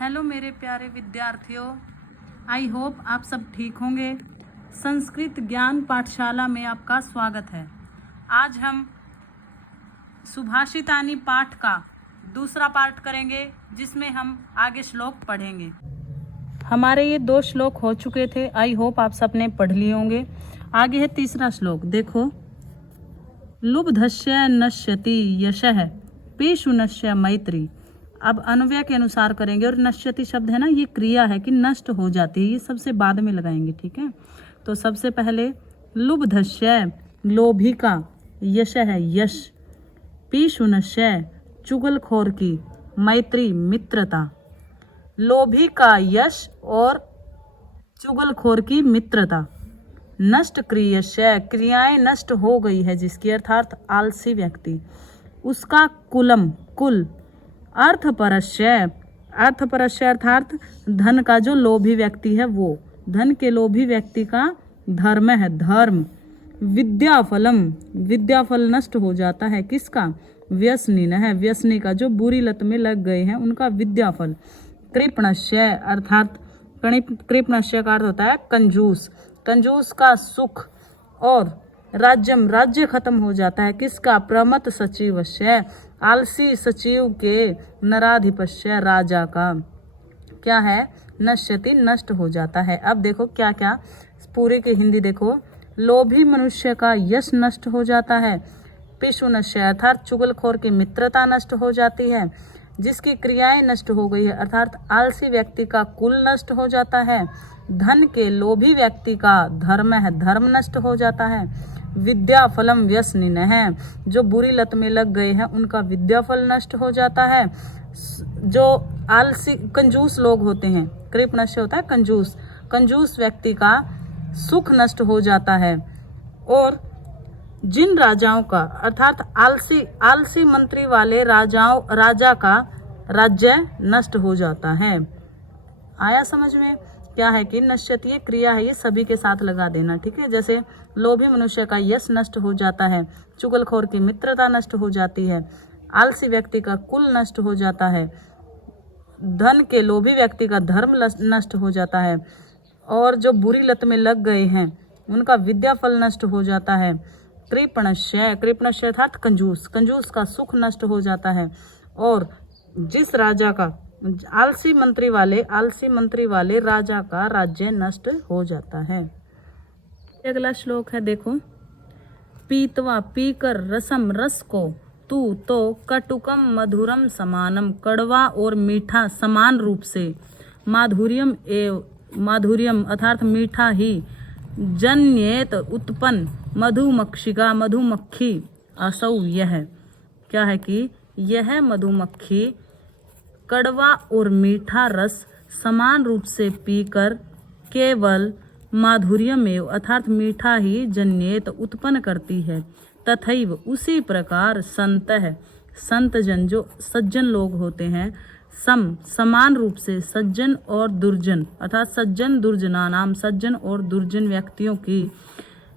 Hello मेरे प्यारे विद्यार्थियों, आई होप आप सब ठीक होंगे। संस्कृत ज्ञान पाठशाला में आपका स्वागत है। आज हम सुभाषितानी पाठ का दूसरा पाठ करेंगे, जिसमें हम आगे श्लोक पढ़ेंगे। हमारे ये 2 श्लोक हो चुके थे, आई होप आप सबने पढ़ लिए होंगे। आगे है तीसरा श्लोक, देखो। लुब्धस्य नश्यति यशः पीशु नश्य मैत्री। अब अन्वय के अनुसार करेंगे, और नश्यति शब्द है ना, ये क्रिया है कि नष्ट हो जाती है, ये सबसे बाद में लगाएंगे, ठीक है। तो सबसे पहले लुब्धस्य लोभी का, यश है यश, पीशुनश्य चुगलखोर की, मैत्री मित्रता। लोभी का यश और चुगलखोर की मित्रता। नष्ट क्रियस्य क्रियाएं नष्ट हो गई है जिसकी, अर्थात आलसी व्यक्ति। उसका कुलम कुल। अर्थपरस्य अर्थपरस्य अर्थात धन का जो लोभी व्यक्ति है वो, धन के लोभी व्यक्ति का धर्म है धर्म। विद्याफलम विद्याफल नष्ट हो जाता है किसका, व्यसनी है, व्यसनी का जो बुरी लत में लग गए हैं उनका विद्याफल। कृपणस्य अर्थात कृपणस्य का अर्थ होता है कंजूस, कंजूस का सुख। और राज्यम राज्य खत्म हो जाता है किसका, प्रमत सचिवस्य आलसी सचिव के, नराधिपस्य राजा का क्या है, नश्यति नष्ट हो जाता है। अब देखो क्या क्या पूरे की हिंदी देखो। लोभी मनुष्य का यश नष्ट हो जाता है। पिशु नश्य अर्थात चुगलखोर की मित्रता नष्ट हो जाती है। जिसकी क्रियाएं नष्ट हो गई है अर्थात आलसी व्यक्ति का कुल नष्ट हो जाता है। धन के लोभी व्यक्ति का धर्म है धर्म नष्ट हो जाता है। विद्याफलम व्यसनिन है, जो बुरी लत में लग गए हैं उनका विद्याफल नष्ट हो जाता है। जो आलसी कंजूस लोग होते हैं, कृपणस्य होता है कंजूस, कंजूस व्यक्ति का सुख नष्ट हो जाता है। और जिन राजाओं का अर्थात आलसी मंत्री वाले राजा का राज्य नष्ट हो जाता है। आया समझ में? क्या है कि नश्यति क्रिया है, ये सभी के साथ लगा देना, ठीक है। जैसे लोभी मनुष्य का यश नष्ट हो जाता है, चुगलखोर की मित्रता नष्ट हो जाती है, आलसी व्यक्ति का कुल नष्ट हो जाता है, धन के लोभी व्यक्ति का धर्म नष्ट हो जाता है, और जो बुरी लत में लग गए हैं उनका विद्याफल नष्ट हो जाता है। कृपणस्य अर्थात कंजूस, कंजूस का सुख नष्ट हो जाता है। और जिस राजा का आलसी मंत्री वाले राजा का राज्य नष्ट हो जाता है। अगला श्लोक है देखो। पीतवा पीकर रसम रस को तू तो कटुकम मधुरम समानम। कड़वा और मीठा समान रूप से। माधुर्यम अर्थात मीठा ही। जन्येत उत्पन्न मधुमक्षिका मधुमक्खी। असौ यह क्या है कि यह मधुमक्खी कड़वा और मीठा रस समान रूप से पीकर केवल माधुर्यमेव अर्थात मीठा ही जन्येत उत्पन्न करती है। तथैव उसी प्रकार संत जन जो सज्जन लोग होते हैं, समान रूप से सज्जन और दुर्जन अर्थात सज्जन दुर्जना नाम सज्जन और दुर्जन व्यक्तियों की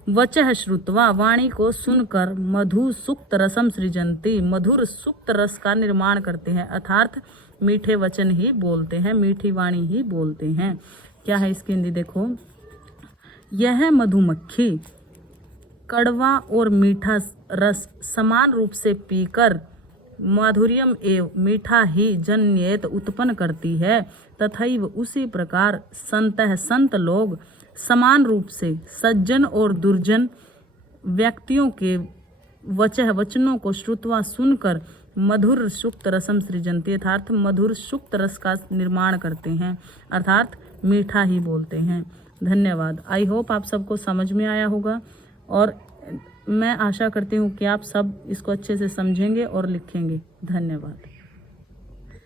वचः श्रुत्वा वाणी को सुनकर मधु सुक्त रसम सृजन्ति मधुर सुक्त रस का निर्माण करते हैं, अर्थात मीठे वचन ही बोलते हैं, मीठी वाणी ही बोलते हैं। क्या है इसकी हिंदी देखो। यह मधुमक्खी कड़वा और मीठा रस समान रूप से पीकर माधुर्यम एव मीठा ही जन्येत उत्पन्न करती है। तथैव उसी प्रकार संत लोग समान रूप से सज्जन और दुर्जन व्यक्तियों के वचनों को श्रुत्वा सुनकर मधुर सुक्त रसम सृजन्ति अर्थात मधुर सुक्त रस का निर्माण करते हैं, अर्थात मीठा ही बोलते हैं। धन्यवाद। आई होप आप सबको समझ में आया होगा, और मैं आशा करती हूँ कि आप सब इसको अच्छे से समझेंगे और लिखेंगे। धन्यवाद।